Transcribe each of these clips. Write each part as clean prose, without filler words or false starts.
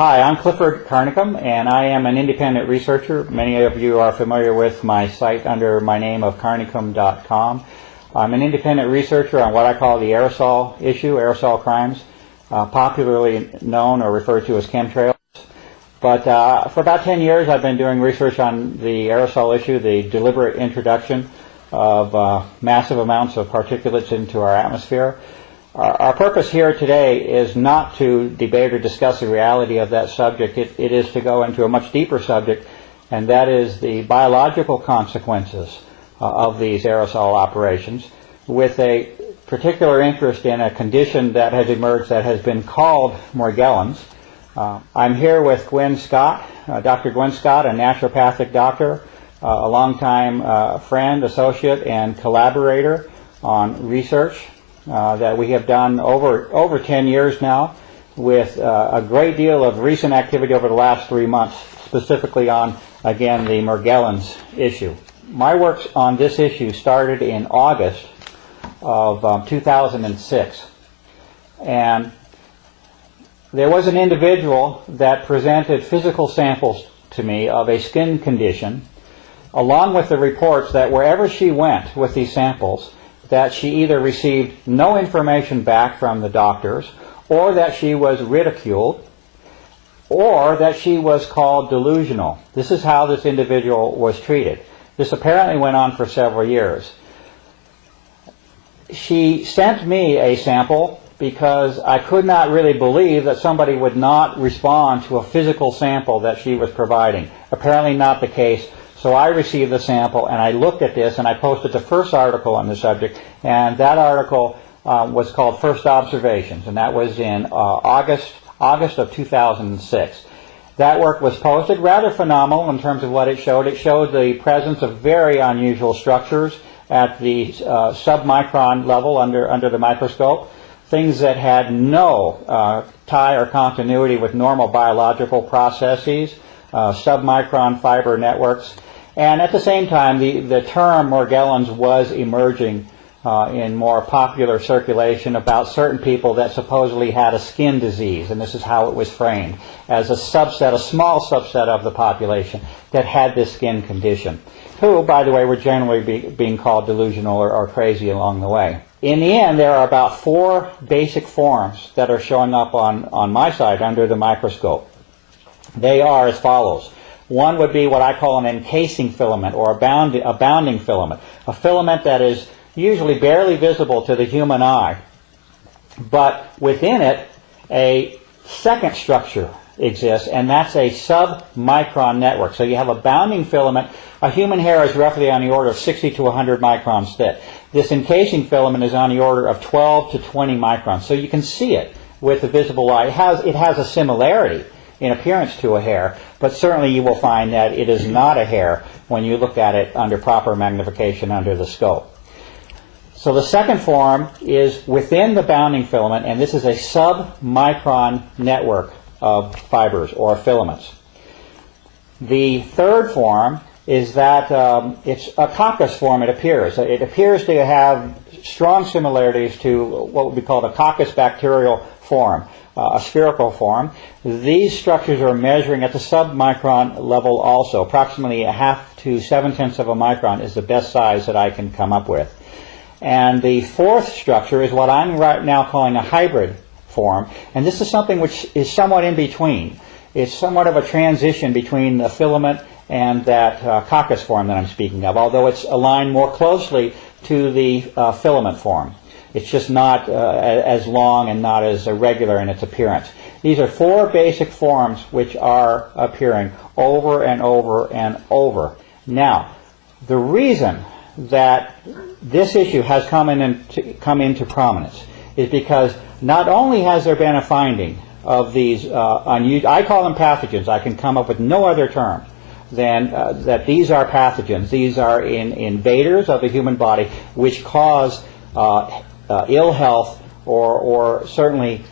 Hi, I'm Clifford Carnicom, and I am an independent researcher. Many of you are familiar with my site under my name of carnicom.com. I'm an independent researcher on what I call the aerosol issue, aerosol crimes, popularly known or referred to as chemtrails. But for about 10 years I've been doing research on the aerosol issue, the deliberate introduction of massive amounts of particulates into our atmosphere. Our purpose here today is not to debate or discuss the reality of that subject. It is to go into a much deeper subject, and that is the biological consequences of these aerosol operations, with a particular interest in a condition that has emerged that has been called Morgellons. I'm here with Gwen Scott, Dr. Gwen Scott, a naturopathic doctor, a longtime friend, associate, and collaborator on research that we have done over 10 years now, with a great deal of recent activity over the last 3 months, specifically on, again, the Morgellons issue. My work on this issue started in August of 2006, and there was an individual that presented physical samples to me of a skin condition, along with the reports that wherever she went with these samples, that she either received no information back from the doctors, or that she was ridiculed, or that she was called delusional. This is how this individual was treated. This apparently went on for several years. She sent me a sample because I could not really believe that somebody would not respond to a physical sample that she was providing. Apparently not the case. So I received the sample, and I looked at this, and I posted the first article on the subject, and that article was called First Observations, and that was in August of 2006. That work was posted, rather phenomenal in terms of what it showed. It showed the presence of very unusual structures at the submicron level under the microscope, things that had no tie or continuity with normal biological processes, submicron fiber networks. And at the same time, the term Morgellons was emerging in more popular circulation about certain people that supposedly had a skin disease, and this is how it was framed, as a subset, a small subset of the population that had this skin condition, who, by the way, were generally being called delusional or crazy along the way. In the end, there are about 4 basic forms that are showing up on my side under the microscope. They are as follows. One would be what I call an encasing filament, or a bounding filament, a filament that is usually barely visible to the human eye, but within it a second structure exists, and that's a submicron network. So you have a bounding filament. A human hair is roughly on the order of 60 to 100 microns thick. This encasing filament is on the order of 12 to 20 microns. So you can see it with the visible eye. It has a similarity in appearance to a hair, but certainly you will find that it is not a hair when you look at it under proper magnification under the scope. So the second form is within the bounding filament, and this is a submicron network of fibers or filaments. The third form is that it's a coccus form, it appears. It appears to have strong similarities to what would be called a coccus bacterial form, a spherical form. These structures are measuring at the submicron level also. Approximately 1/2 to 7/10 of a micron is the best size that I can come up with. And the fourth structure is what I'm right now calling a hybrid form, and this is something which is somewhat in between. It's somewhat of a transition between the filament and that coccus form that I'm speaking of, although it's aligned more closely to the filament form. It's just not as long and not as irregular in its appearance. These are 4 basic forms which are appearing over and over and over. Now, the reason that this issue has come into prominence is because not only has there been a finding of these I call them pathogens. I can come up with no other term than that these are pathogens. These are invaders of the human body which cause ill health or certainly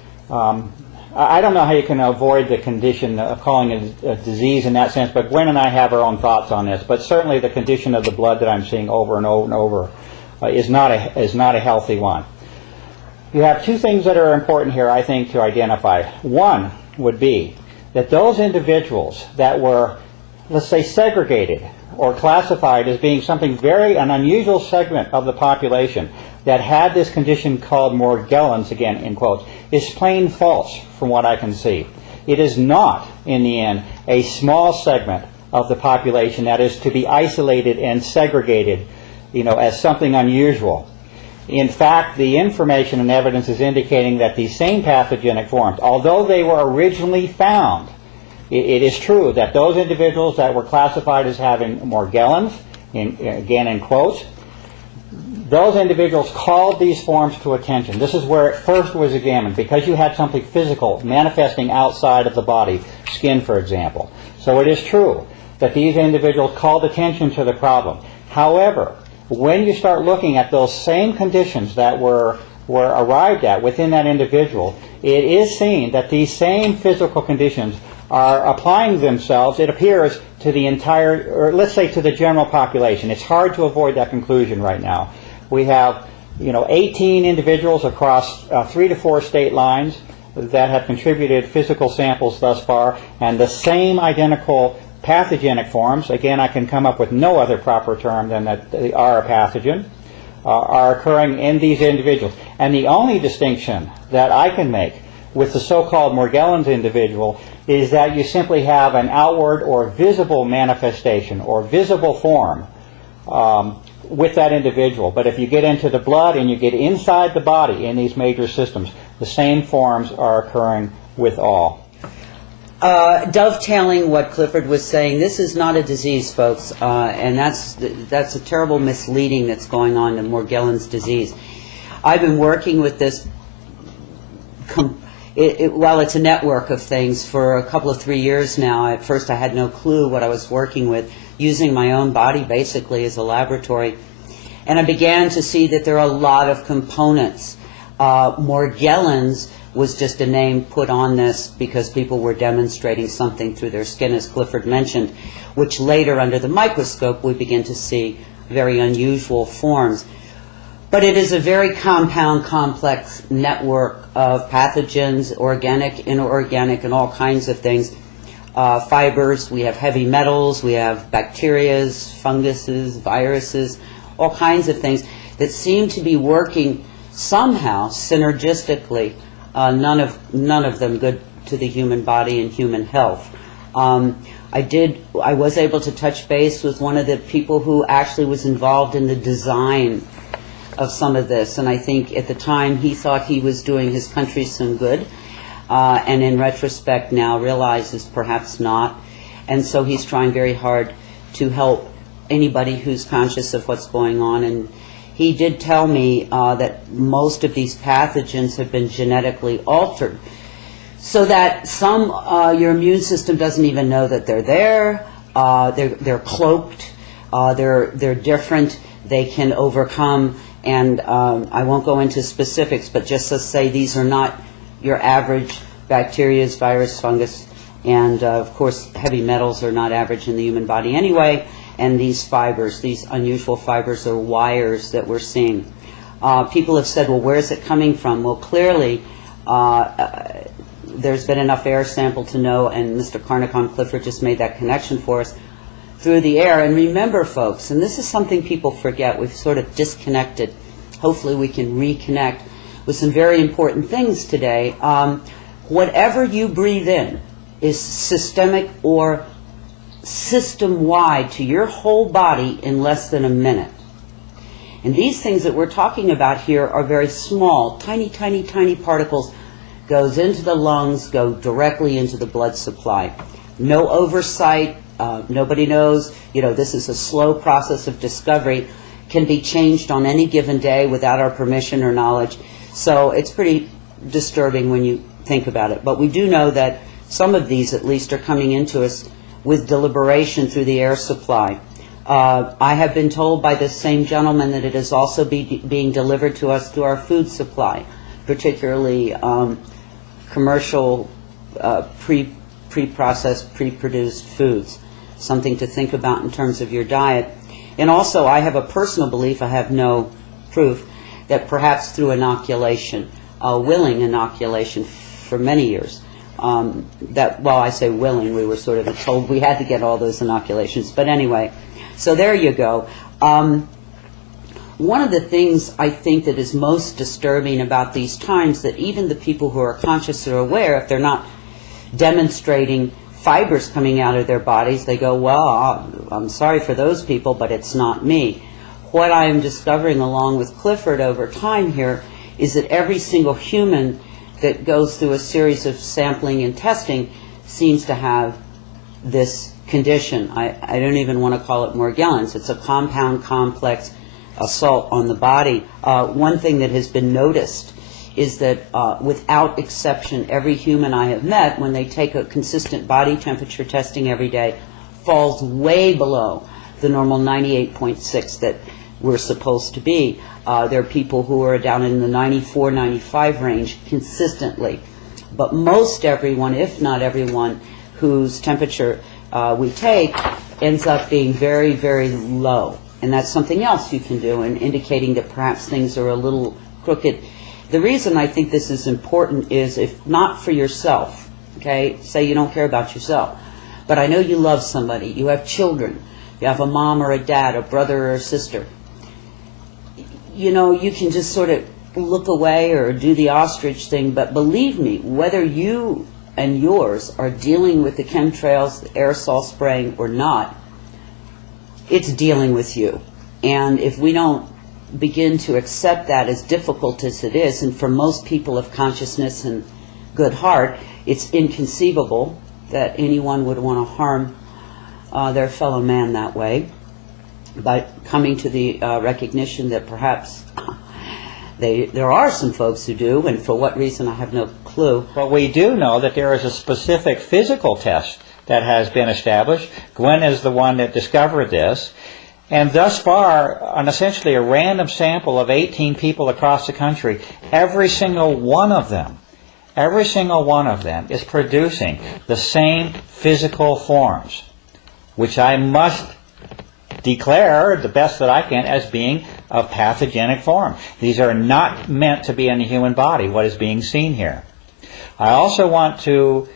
I don't know how you can avoid the condition of calling it a disease in that sense, but Gwen and I have our own thoughts on this. But certainly the condition of the blood that I'm seeing over and over and over is not a healthy one. You have 2 things that are important here, I think, to identify. One would be that those individuals that were, let's say, segregated or classified as being something an unusual segment of the population that had this condition called Morgellons, again in quotes, is plain false from what I can see. It is not, in the end, a small segment of the population that is to be isolated and segregated, as something unusual. In fact, the information and evidence is indicating that these same pathogenic forms, although they were originally found, it is true that those individuals that were classified as having Morgellons, again in quotes, those individuals called these forms to attention. This is where it first was examined, because you had something physical manifesting outside of the body, skin for example. So it is true that these individuals called attention to the problem. However, when you start looking at those same conditions that were arrived at within that individual, it is seen that these same physical conditions are applying themselves, it appears, to the entire, or let's say to the general population. It's hard to avoid that conclusion right now. We have 18 individuals across 3 to 4 state lines that have contributed physical samples thus far, and the same identical pathogenic forms, again I can come up with no other proper term than that they are a pathogen, are occurring in these individuals. And the only distinction that I can make with the so-called Morgellons individual is that you simply have an outward or visible manifestation or visible form with that individual. But if you get into the blood and you get inside the body in these major systems, the same forms are occurring with all. Dovetailing what Clifford was saying, this is not a disease, folks, and that's a terrible misleading that's going on in Morgellons disease. I've been working with this, well, it's a network of things for a couple of 3 years now. At first I had no clue what I was working with, using my own body basically as a laboratory. And I began to see that there are a lot of components. Morgellons was just a name put on this because people were demonstrating something through their skin, as Clifford mentioned, which later under the microscope we begin to see very unusual forms. But it is a very compound, complex network of pathogens, organic, inorganic, and all kinds of things. Fibers, we have heavy metals, we have bacterias, funguses, viruses, all kinds of things that seem to be working somehow synergistically, none of them good to the human body and human health. I was able to touch base with one of the people who actually was involved in the design of some of this, and I think at the time he thought he was doing his country some good, and in retrospect now realizes perhaps not, and so he's trying very hard to help anybody who's conscious of what's going on. And he did tell me that most of these pathogens have been genetically altered, so that some your immune system doesn't even know that they're there. They're cloaked. They're different. They can overcome. And I won't go into specifics, but just to say these are not your average bacteria, virus, fungus, and of course heavy metals are not average in the human body anyway. And these fibers, these unusual fibers, are wires that we're seeing. People have said, well, where is it coming from? Well, clearly there's been enough air sample to know, and Mr. Carnicom, Clifford just made that connection for us, through the air. And remember, folks, and this is something people forget, we've sort of disconnected. Hopefully we can reconnect with some very important things today. Whatever you breathe in is systemic or system-wide to your whole body in less than a minute. And these things that we're talking about here are very small, tiny, tiny, tiny particles, goes into the lungs, go directly into the blood supply. No oversight. Nobody knows, this is a slow process of discovery, can be changed on any given day without our permission or knowledge. So it's pretty disturbing when you think about it. But we do know that some of these, at least, are coming into us with deliberation through the air supply. I have been told by this same gentleman that it is also being delivered to us through our food supply, particularly commercial pre-processed, pre-produced foods. Something to think about in terms of your diet. And also, I have a personal belief, I have no proof, that perhaps through inoculation, willing inoculation for many years, That, well, I say willing, we were sort of told we had to get all those inoculations. But anyway, so there you go. One of the things I think that is most disturbing about these times, that even the people who are conscious or aware, if they're not demonstrating fibers coming out of their bodies, they go, well, I'm sorry for those people, but it's not me. What I am discovering along with Clifford over time here is that every single human that goes through a series of sampling and testing seems to have this condition. I don't even want to call it Morgellons. It's a compound complex assault on the body. One thing that has been noticed is that without exception, every human I have met, when they take a consistent body temperature testing every day, falls way below the normal 98.6 that we're supposed to be. There are people who are down in the 94, 95 range consistently. But most everyone, if not everyone, whose temperature we take ends up being very, very low. And that's something else you can do in indicating that perhaps things are a little crooked. The reason I think this is important is, if not for yourself, okay, say you don't care about yourself, but I know you love somebody, you have children, you have a mom or a dad, a brother or a sister, you know, you can just sort of look away or do the ostrich thing, but believe me, whether you and yours are dealing with the chemtrails, the aerosol spraying or not, it's dealing with you. And if we don't begin to accept that, as difficult as it is, and for most people of consciousness and good heart, it's inconceivable that anyone would want to harm their fellow man that way, by coming to the recognition that perhaps there are some folks who do, and for what reason I have no clue. But we do know that there is a specific physical test that has been established. Gwen is the one that discovered this. And thus far, on essentially a random sample of 18 people across the country, every single one of them is producing the same physical forms, which I must declare, the best that I can, as being a pathogenic form. These are not meant to be in the human body, what is being seen here. I also want to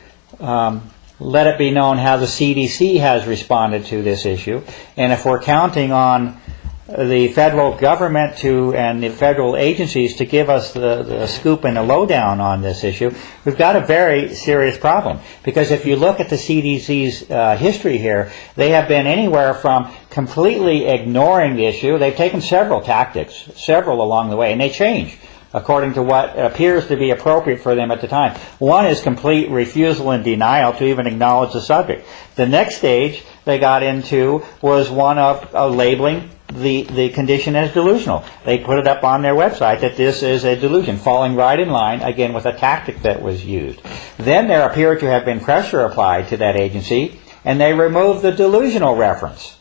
let it be known how the CDC has responded to this issue. And if we're counting on the federal government and the federal agencies to give us the scoop and the lowdown on this issue, we've got a very serious problem. Because if you look at the CDC's history here, they have been anywhere from completely ignoring the issue. They've taken several tactics, several along the way, and they change according to what appears to be appropriate for them at the time. One is complete refusal and denial to even acknowledge the subject. The next stage they got into was one of labeling the condition as delusional. They put it up on their website that this is a delusion, falling right in line, again, with a tactic that was used. Then there appeared to have been pressure applied to that agency, and they removed the delusional reference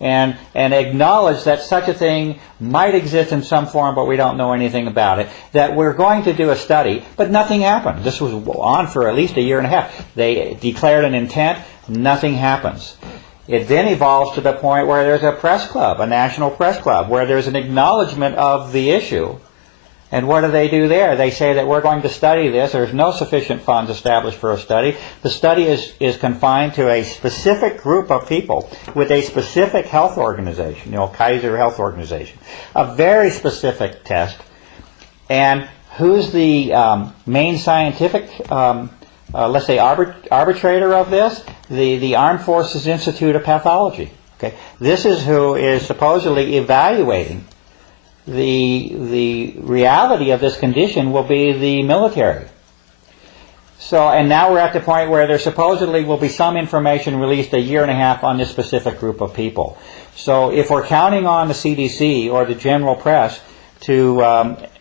and acknowledged that such a thing might exist in some form, but we don't know anything about it, that we're going to do a study, but nothing happened. This was on for at least a year and a half. They declared an intent, nothing happens. It then evolves to the point where there's a press club, a national press club, where there's an acknowledgement of the issue. And what do they do there? They say that we're going to study this. There's no sufficient funds established for a study. The study is confined to a specific group of people with a specific health organization, Kaiser Health Organization. A very specific test. And who's the main scientific let's say, arbitrator of this? The Armed Forces Institute of Pathology. Okay, this is who is supposedly evaluating the reality of this condition will be the military. So, and now we're at the point where there supposedly will be some information released a year and a half on this specific group of people. So if we're counting on the CDC or the general press to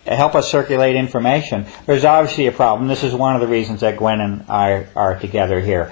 help us circulate information, there's obviously a problem. This is one of the reasons that Gwen and I are together here.